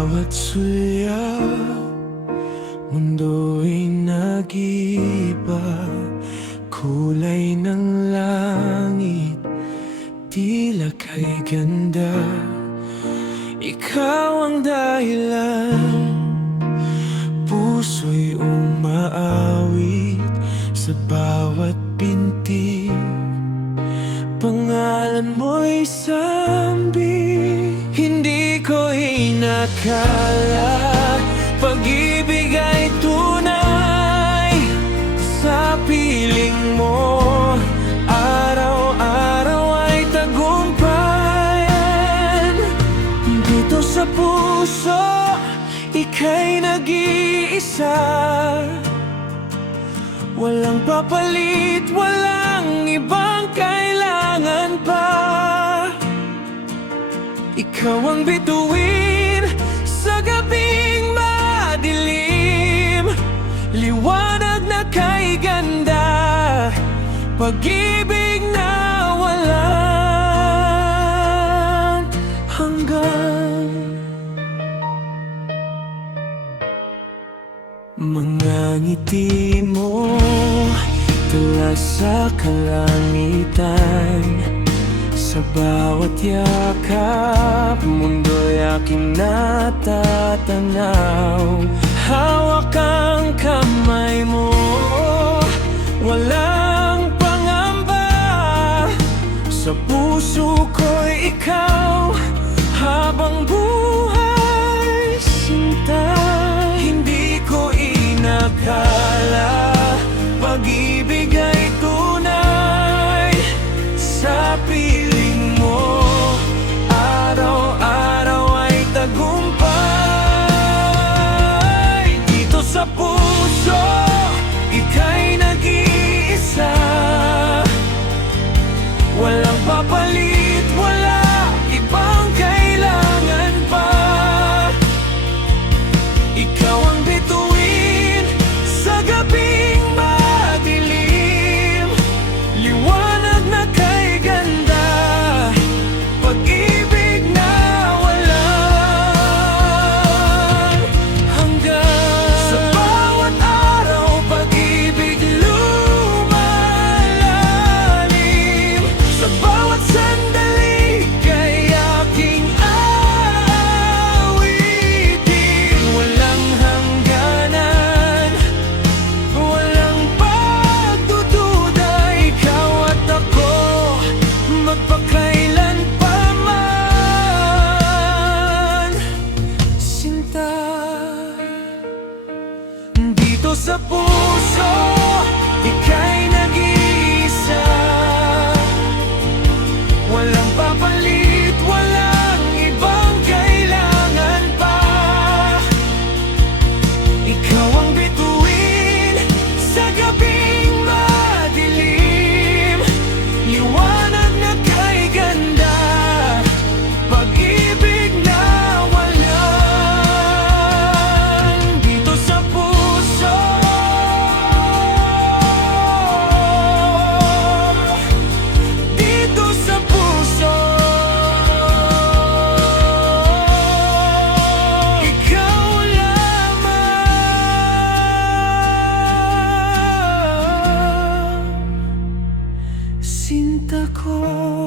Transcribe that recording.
bawat sulyap, mundo'y nag-iiba. Kulay ng langit, tila kay ganda. Ikaw ang dahilan, puso'y umaawit sa bawat pintig. Pangalan mo'y Sambi. Hindi ko inakala pag-ibig ay tunay sa piling mo. Araw-araw ay tagumpayan. Dito sa puso, ika'y nag-iisa. Walang papalit, walang ibang kailangan pa. Ikaw ang bituin sa gabing madilim, liwanag na kay ganda, pag-ibig na walang hanggan. Mga ngiti mo tula sa kalangitan, sa bawat yakap, mundo'y aking natatanaw. Hawak ang kamay mo, walang pangamba. Sa puso ko'y ikaw, habang buhay sinta. Hindi ko inakala pag-ibig ay tunay sa piling mo. Araw-araw ay tagumpay. Dito sa puso, ika'y nag-iisa. Walang papalit, wala ibang kailangan pa. Ikaw ang bituin sa gabing madilim, liwanag na kay ganda, pag-ibig na walang hanggan. Sa bawat araw, pag-ibig lumalalim. Sa bawat sandali, kay aking aawitin. Walang hangganan, walang pagdududa. Ikaw at ako, magpakailan pa man, sinta. Dito sa puso, ika'y nag-iisa. Walang papalit, walang ibang kailangan pa. Ikaw ang bituin sa gabing madilim, liwanag na kay ganda, pag-ibig na walang. Dito sa puso, dito sa puso, ikaw lamang, sinta ko.